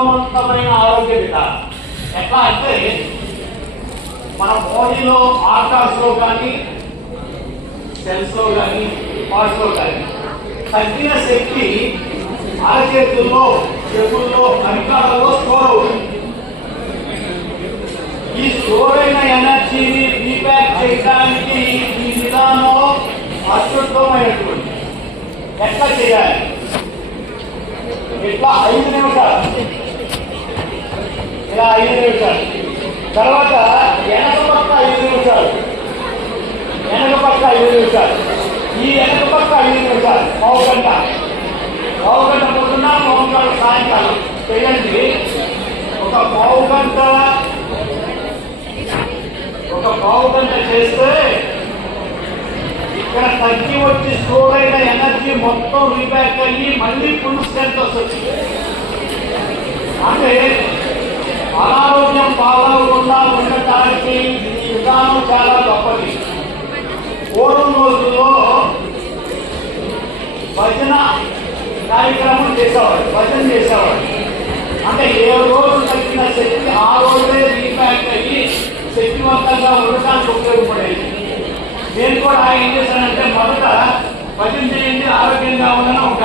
ప్రభావవంతమైన ఆరోగ్య విధానం. ఎట్లా అంటే మన బాడీలో ఆర్గాన్స్ లో కానీ సెల్స్ లో కానీ పార్ట్స్ లో కానీ తగ్గిన శక్తి అరచేతుల్లో, చెవుల్లో, అరికాలలో స్టోర్ అవుతుంది. ఈ స్టోర్ అయిన ఎనర్జీని రీప్యాక్ చేయడానికి ఈ విధానం అత్యుత్తమైనటువంటి. ఎట్లా చేయాలి? ఇట్లా 5 నిమిషాలు, ఇలా 5 నిమిషాలు, తర్వాత వెనక పక్క 5 నిమిషాలు, వెనక పక్క 5 నిమిషాలు, ఈ వెనక పక్క 5 నిమిషాలు, పావు గంట పొద్దున్న, పావు గంట సాయంకాలం చేయండి. ఒక పావు గంట చేస్తే ఇక్కడ తగ్గి వచ్చి స్టోర్ అయిన ఎనర్జీ మొత్తం రీబ్యాక్ అయ్యి మళ్ళీ ఫుల్ స్ట్రెంత్ వస్తుంది. అంటే అనారోగ్యం పాల్గొకుండా ఉండటానికి ఈ విధానం చాలా గొప్పది. పూర్వం రోజుల్లో భజన కార్యక్రమం చేసేవాడు, భజన చేసేవాడు. అంటే ఏ రోజు తగ్గిన శక్తి ఆ రోజే రీబ్యాక్ అయ్యి శక్తివంతంగా ఉండటానికి ఉపయోగపడేది. నేను కూడా ఏం చేశానంటే మొదట భజన చేయండి, ఆరోగ్యంగా ఉందని ఒక